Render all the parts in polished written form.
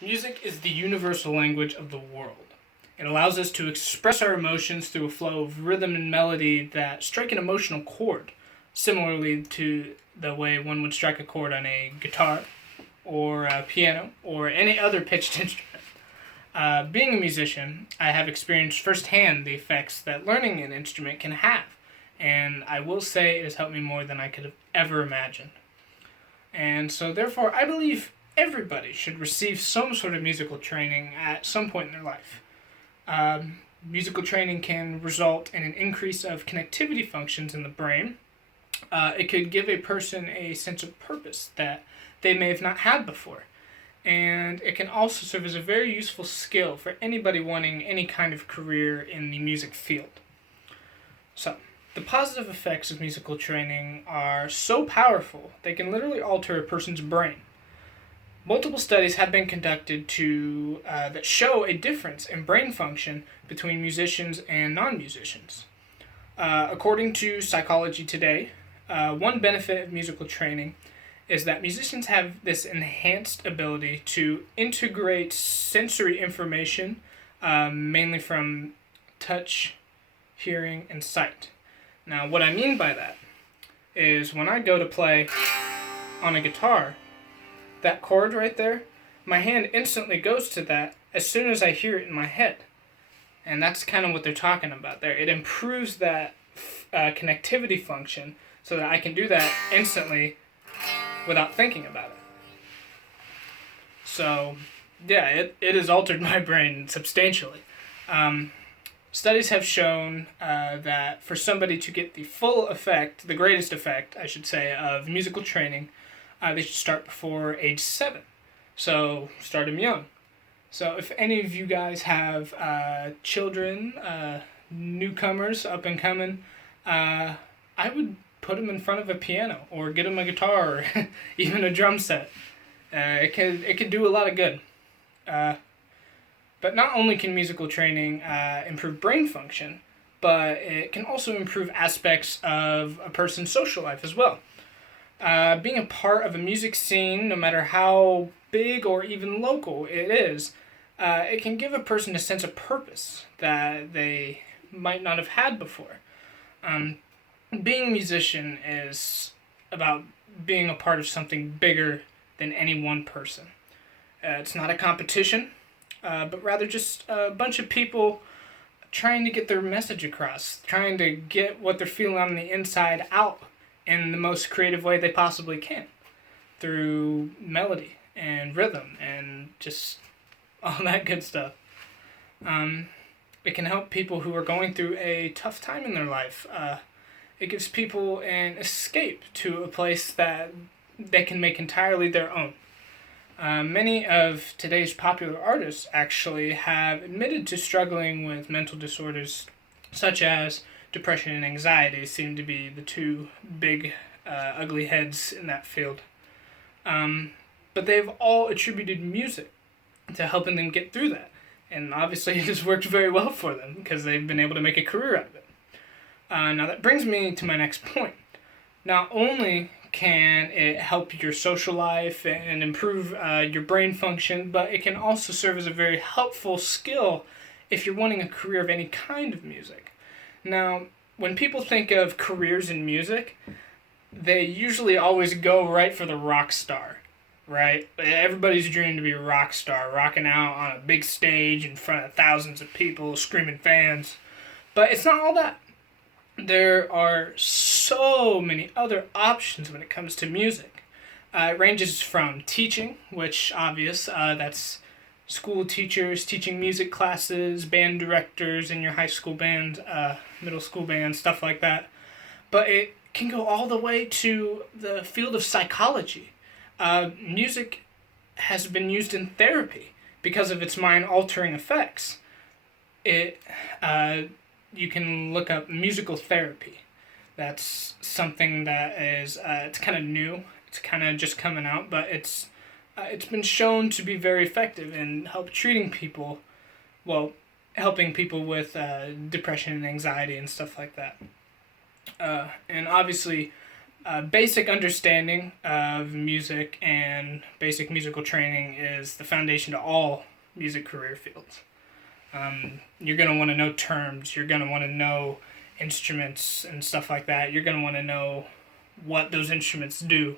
Music is the universal language of the world. It allows us to express our emotions through a flow of rhythm and melody that strike an emotional chord, similarly to the way one would strike a chord on a guitar or a piano or any other pitched instrument. Being a musician, I have experienced firsthand the effects that learning an instrument can have, and I will say it has helped me more than I could have ever imagined. And so, therefore, I believe everybody should receive some sort of musical training at some point in their life. Musical training can result in an increase of connectivity functions in the brain. It could give a person a sense of purpose that they may have not had before. And it can also serve as a very useful skill for anybody wanting any kind of career in the music field. So, the positive effects of musical training are so powerful they can literally alter a person's brain. Multiple studies have been conducted that show a difference in brain function between musicians and non-musicians. According to Psychology Today, one benefit of musical training is that musicians have this enhanced ability to integrate sensory information, mainly from touch, hearing, and sight. Now, what I mean by that is when I go to play on a guitar, that chord right there, my hand instantly goes to that as soon as I hear it in my head. And that's kind of what they're talking about there. It improves that connectivity function so that I can do that instantly without thinking about it. So, yeah, it has altered my brain substantially. Studies have shown that for somebody to get the full effect, the greatest effect, I should say, of musical training, they should start before age 7. So start them young. So if any of you guys have children, newcomers, up and coming, I would put them in front of a piano or get them a guitar or even a drum set. It could do a lot of good. But not only can musical training improve brain function, but it can also improve aspects of a person's social life as well. Being a part of a music scene, no matter how big or even local it is, it can give a person a sense of purpose that they might not have had before. Being a musician is about being a part of something bigger than any one person. It's not a competition, but rather just a bunch of people trying to get their message across, trying to get what they're feeling on the inside out in the most creative way they possibly can, through melody and rhythm and just all that good stuff. It can help people who are going through a tough time in their life. It gives people an escape to a place that they can make entirely their own. Many of today's popular artists actually have admitted to struggling with mental disorders such as depression and anxiety seem to be the two big ugly heads in that field. But they've all attributed music to helping them get through that. And obviously it has worked very well for them because they've been able to make a career out of it. Now that brings me to my next point. Not only can it help your social life and improve your brain function, but it can also serve as a very helpful skill if you're wanting a career of any kind of music. Now, when people think of careers in music, they usually always go right for the rock star, right? Everybody's dream to be a rock star, rocking out on a big stage in front of thousands of people, screaming fans. But it's not all that. There are so many other options when it comes to music. It ranges from teaching, which obvious, that's school teachers teaching music classes, band directors in your high school band, middle school band, stuff like that. But it can go all the way to the field of psychology. Music has been used in therapy because of its mind-altering effects. You can look up musical therapy. That's something that is it's kind of new. It's kind of just coming out, but it's been shown to be very effective in helping people with depression and anxiety and stuff like that. And obviously, basic understanding of music and basic musical training is the foundation to all music career fields. You're going to want to know terms. You're going to want to know instruments and stuff like that. You're going to want to know what those instruments do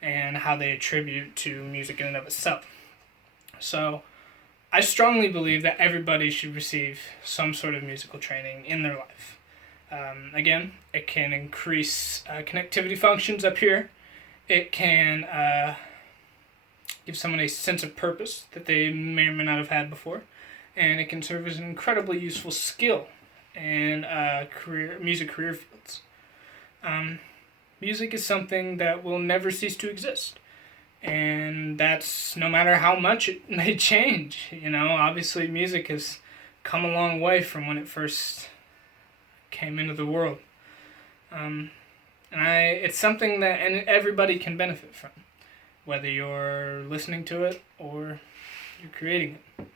and how they attribute to music in and of itself. So I strongly believe that everybody should receive some sort of musical training in their life. Again, it can increase connectivity functions up here. It can give someone a sense of purpose that they may or may not have had before. And it can serve as an incredibly useful skill in music career fields. Music is something that will never cease to exist. And that's no matter how much it may change. Obviously music has come a long way from when it first came into the world. It's something that everybody can benefit from, whether you're listening to it or you're creating it.